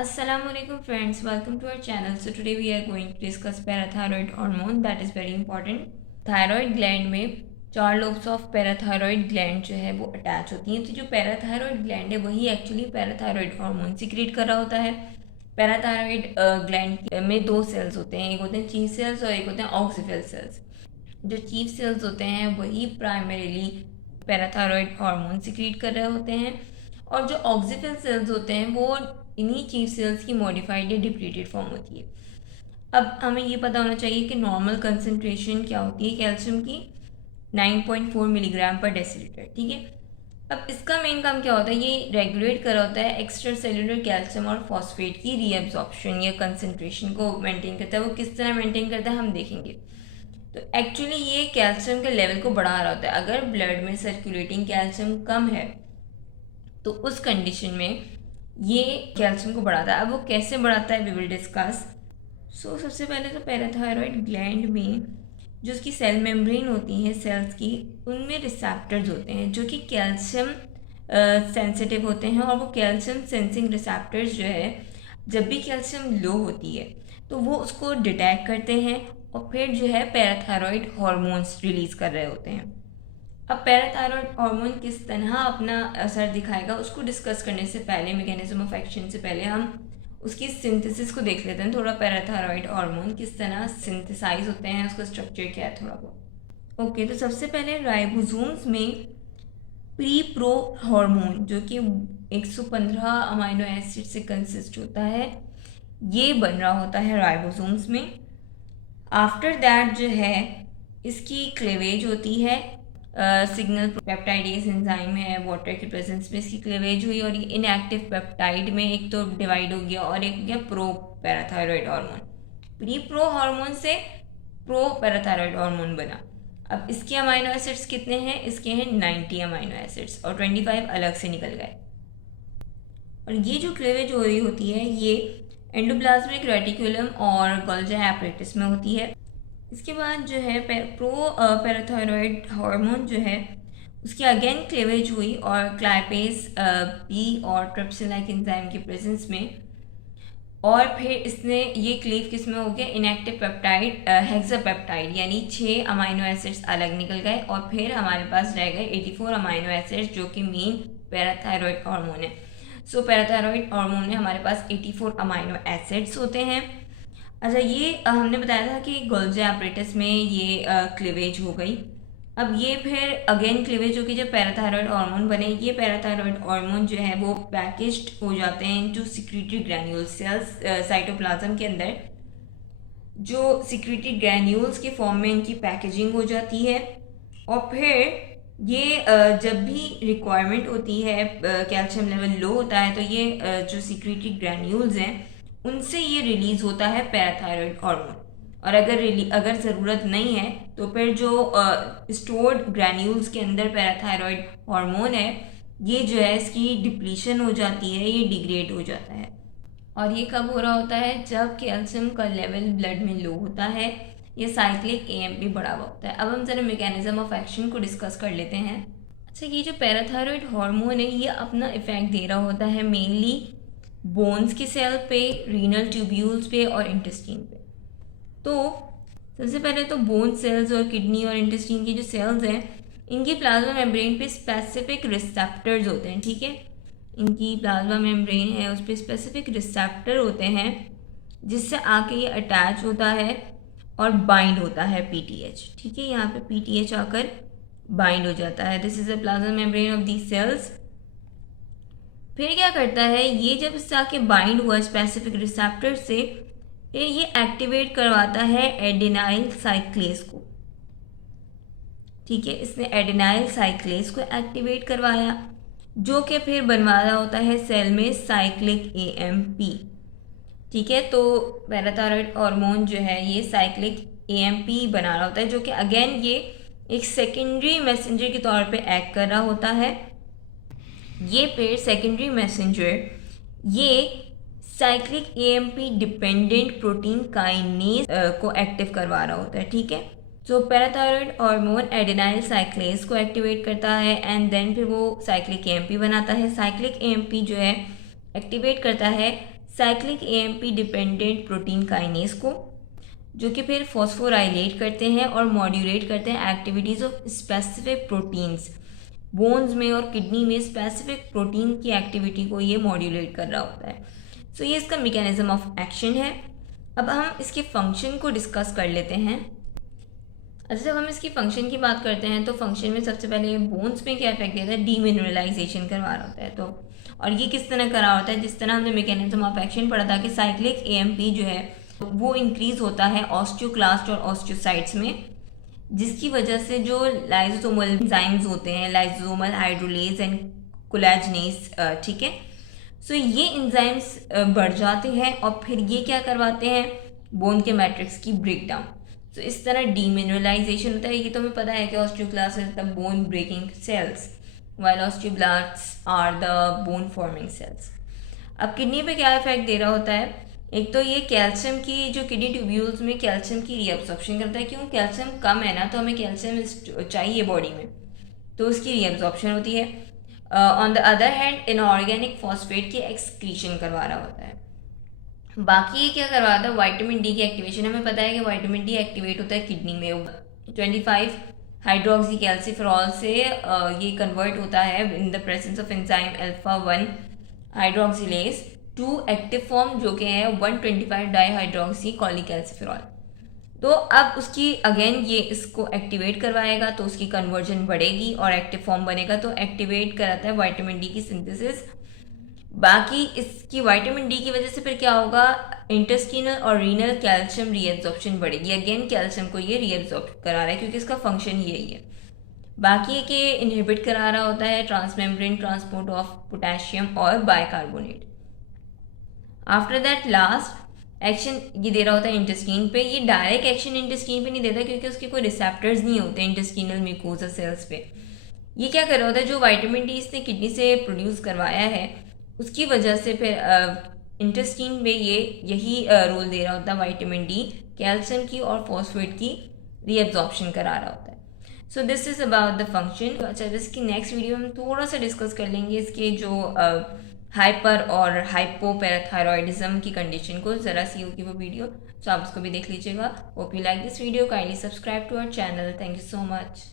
Assalamualaikum friends, welcome to our channel. So today we are going to discuss parathyroid hormone that is very important. Thyroid gland में चार lobes of parathyroid gland जो है वो attach होती हैं। तो जो पैराथायरॉयड ग्लैंड है वही एक्चुअली पैराथायरॉयड हार्मोन सिक्रीट कर रहा होता है। पैराथायरॉयड ग्लैंड में दो सेल्स होते हैं, एक होते हैं चीफ सेल्स और एक होते हैं ऑक्सीफिल सेल्स। जो चीफ सेल्स होते हैं वही प्राइमरीली पैराथायरॉयड हार्मोन सिक्रीट कर रहे होते हैं और जो ऑक्सीफिल सेल्स होते हैं वो इन्हीं चीफ सेल्स की मॉडिफाइड या डिप्लीटेड फॉर्म होती है। अब हमें ये पता होना चाहिए कि नॉर्मल कंसनट्रेशन क्या होती है कैल्शियम की, 9.4 मिलीग्राम पर डेसीलीटर। ठीक है, अब इसका मेन काम क्या होता है, ये रेगुलेट कर रहा होता है एक्स्ट्रा सेलुलर कैल्शियम और फॉस्फेट की रीअब्जॉर्प्शन या कंसनट्रेशन को मेंटेन करता है। वो किस तरह मेंटेन करता है हम देखेंगे। तो एक्चुअली ये कैल्शियम के लेवल को बढ़ा रहा होता है। अगर ब्लड में सर्कुलेटिंग कैल्शियम कम है तो उस कंडीशन में ये कैल्शियम को बढ़ाता है। अब वो कैसे बढ़ाता है वी विल डिस्कस। सो सबसे पहले तो पैराथायरॉयड ग्लैंड में जो उसकी सेल मेम्ब्रेन होती है सेल्स की, उनमें रिसेप्टर्स होते हैं जो कि कैल्शियम सेंसिटिव होते हैं। और वो कैल्शियम सेंसिंग रिसेप्टर्स जो है जब भी कैल्शियम लो होती है तो वो उसको डिटेक्ट करते हैं और फिर जो है पैराथायरॉयड हॉर्मोन्स रिलीज कर रहे होते हैं। अब पैराथायरॉयड हार्मोन किस तरह अपना असर दिखाएगा उसको डिस्कस करने से पहले, मैकेनिज्म ऑफ एक्शन से पहले हम उसकी सिंथेसिस को देख लेते हैं थोड़ा। पैराथायरॉयड हार्मोन किस तरह सिंथेसाइज होते हैं, उसका स्ट्रक्चर क्या है थोड़ा बहुत। ओके, तो सबसे पहले राइबोसोम्स में प्री प्रो हार्मोन जो कि 115 अमाइनो एसिड से कंसिस्ट होता है, ये बन रहा होता है राइबोसोम्स में। आफ्टर दैट जो है इसकी क्लेवेज होती है, सिग्नल पेप्टाइडेज एंजाइम है, वाटर के प्रेजेंस में इसकी क्लेवेज हुई और ये इनएक्टिव पेप्टाइड में एक तो डिवाइड हो गया और एक हो गया pro parathyroid hormone. Pre pro hormone से प्रो पैराथायरॉयड हार्मोन बना। अब इसके अमाइनो एसिड्स कितने हैं, इसके हैं 90 अमाइनो एसिड्स और 25 अलग से निकल गए। और ये जो क्लेवेज हो रही होती है ये एंडोप्लाज्मिक रेटिकुलम और गोल्गी एपरेटस में होती है। इसके बाद जो है प्रो पैराथायरॉयड हार्मोन जो है उसकी अगेन क्लेवेज हुई और क्लाइपेज बी और ट्रिप्सिन लाइक एंजाइम के प्रेजेंस में, और फिर इसने ये क्लीव किस में हो गया, इनएक्टिव पेप्टाइड हेक्सापेप्टाइड, यानी 6 अमाइनो एसिड्स अलग निकल गए और फिर हमारे पास रह गए 84 अमाइनो एसिड्स जो कि मेन पैराथायरॉयड हार्मोन है। सो पैराथायरॉयड हार्मोन में हमारे पास 84 अमाइनो एसिड्स होते हैं। अच्छा, ये हमने बताया था कि गोल्गी एपरेटस में ये क्लीवेज हो गई। अब ये फिर अगेन क्लीवेज होगी जब पैराथायरॉयड हार्मोन बने। ये पैराथायरॉयड हार्मोन जो है वो पैकेज्ड हो जाते हैं into secretory granule cells cytoplasm के अंदर। जो सिक्रीटरी ग्रैन्यूल्स के फॉर्म में इनकी पैकेजिंग हो जाती है और फिर ये जब भी रिक्वायरमेंट होती है, कैल्शियम लेवल लो होता है तो ये जो सिक्रीटरी ग्रैन्यूल्स हैं उनसे ये रिलीज होता है पैराथायरॉयड हार्मोन। और अगर ज़रूरत नहीं है तो फिर जो स्टोर्ड ग्रैन्यूल्स के अंदर पैराथायरॉयड हार्मोन है ये जो है इसकी डिप्लीशन हो जाती है, ये डिग्रेड हो जाता है। और ये कब हो रहा होता है, जब कैल्शियम का लेवल ब्लड में लो होता है, ये साइक्लिक एएमपी बढ़ा हुआ होता है। अब हम जरा मैकेनिज्म ऑफ एक्शन को डिस्कस कर लेते हैं। अच्छा, ये जो पैराथायरॉयड हार्मोन है ये अपना इफेक्ट दे रहा होता है मेनली बोन्स की सेल पे, रीनल ट्यूब्यूल्स पे और इंटेस्टाइन पे। तो सबसे पहले तो बोन सेल्स और किडनी और इंटेस्टाइन की जो सेल्स हैं इनकी प्लाज्मा मेम्ब्रेन पे स्पेसिफिक रिसेप्टर्स होते हैं। ठीक है, इनकी प्लाज्मा मेम्ब्रेन है उस पर स्पेसिफिक रिसेप्टर होते हैं जिससे आके ये अटैच होता है और बाइंड होता है पीटीएच। ठीक है, यहाँ पे पीटीएच आकर बाइंड हो जाता है। This is the plasma membrane of these cells. फिर क्या करता है, ये जब इससे आके बाइंड हुआ स्पेसिफिक रिसेप्टर से, फिर ये एक्टिवेट करवाता है एडेनाइल साइक्लेज को। ठीक है, इसने एडेनाइल साइक्लेज को एक्टिवेट करवाया जो कि फिर बनवा रहा होता है सेल में साइक्लिक एएमपी। ठीक है, तो पैराथायरॉयड हार्मोन जो है ये साइक्लिक एएमपी बना रहा होता है जो कि अगेन ये एक सेकेंडरी मैसेंजर के तौर पे एक्ट कर रहा होता है। ये फिर सेकेंडरी मैसेंजर ये cyclic AMP dependent protein kinase को एक्टिव करवा रहा होता है। ठीक है, तो पैराथायरॉयड हार्मोन एडेनाइल साइक्लेज को एक्टिवेट करता है एंड देन फिर वो साइक्लिक एएमपी बनाता है। साइक्लिक एएमपी जो है एक्टिवेट करता है cyclic AMP dependent protein kinase को, जो कि फिर फॉस्फोराइलेट करते हैं और मॉड्यूलेट करते हैं activities of specific proteins. Bones में और किडनी में स्पेसिफिक प्रोटीन की एक्टिविटी को ये मॉड्यूलेट कर रहा होता है। सो ये इसका मैकेनिज्म ऑफ एक्शन है। अब हम इसके फंक्शन को डिस्कस कर लेते हैं। अच्छा, जब हम इसकी फंक्शन की बात करते हैं तो फंक्शन में सबसे पहले बोन्स में क्या इफेक्ट देता है, डीमिनरलाइजेशन करवा रहा होता है। तो और ये किस तरह करा होता है, जिस तरह हमने मैकेनिज्म ऑफ एक्शन पढ़ा था कि साइक्लिक एएमपी जो है वो इंक्रीज होता है ऑस्टियोक्लास्ट और ऑस्टियोसाइट्स में, जिसकी वजह से जो लाइसोसोमल एंजाइम्स होते हैं, लाइसोसोमल हाइड्रोलेज एंड कोलेजनेस, ठीक है। सो ये एंजाइम्स बढ़ जाते हैं और फिर ये क्या करवाते हैं, बोन के मैट्रिक्स की ब्रेकडाउन। तो इस तरह डीमिनरलाइजेशन होता है। ये तो हमें पता है कि osteoclast is the bone breaking cells while osteoblasts are the bone forming cells. अब किडनी पे क्या इफेक्ट दे रहा होता है, एक तो ये कैल्शियम की जो किडनी ट्यूब्यूल्स में कैल्शियम की रीअब्जॉर्प्शन करता है। क्यों, कैल्शियम कम है ना, तो हमें कैल्शियम चाहिए बॉडी में, तो उसकी रीअब्जॉर्प्शन होती है। On the other hand inorganic phosphate की एक्सक्रीशन करवा रहा होता है। बाकी ये क्या करवाता है, विटामिन डी की एक्टिवेशन। हमें पता है कि विटामिन डी एक्टिवेट होता है किडनी में 25 हाइड्रोक्सी कैल्सिफेरॉल से ये कन्वर्ट होता है in the presence of enzyme alpha 1 hydroxylase to active form, जो कि है 125 डाईहाइड्रोक्सी कॉलीकैल्सिफेरॉल। तो अब उसकी अगेन ये इसको एक्टिवेट करवाएगा तो उसकी कन्वर्जन बढ़ेगी और एक्टिव फॉर्म बनेगा, तो एक्टिवेट कराता है विटामिन डी की सिंथेसिस। बाकी इसकी विटामिन डी की वजह से फिर क्या होगा, इंटेस्टिनल और रीनल कैल्शियम रीएब्जॉर्प्शन बढ़ेगी। अगेन कैल्शियम को ये रीएब्जॉर्ब करा रहा है क्योंकि इसका फंक्शन यही है। बाकी के इनहिबिट करा रहा होता है ट्रांसमेम्ब्रेन ट्रांसपोर्ट ऑफ पोटेशियम और bicarbonate. After that last action ये दे रहा होता है इंटेस्टीन पे। ये डायरेक्ट एक्शन इंटेस्टीन पे नहीं देता क्योंकि उसके कोई रिसेप्टर्स नहीं होते इंटेस्टिनल म्यूकोसा सेल्स पे। ये क्या कर रहा होता है, जो विटामिन डी इसने किडनी से प्रोड्यूस करवाया है उसकी वजह से फिर इंटेस्टीन में ये यही रोल दे रहा होता है, विटामिन डी कैल्शियम की और फॉस्फेट की रीअब्जॉर्प्शन करा रहा होता है। So this is about the function. अच्छा, इसकी नेक्स्ट वीडियो में हम थोड़ा सा डिस्कस कर लेंगे इसके जो हाइपर और हाइपोपैराथायरॉयडिज्म की कंडीशन को, ज़रा सी होगी वो वीडियो, तो आप उसको भी देख लीजिएगा। Hope you like this video, kindly subscribe to our channel. Thank you so much.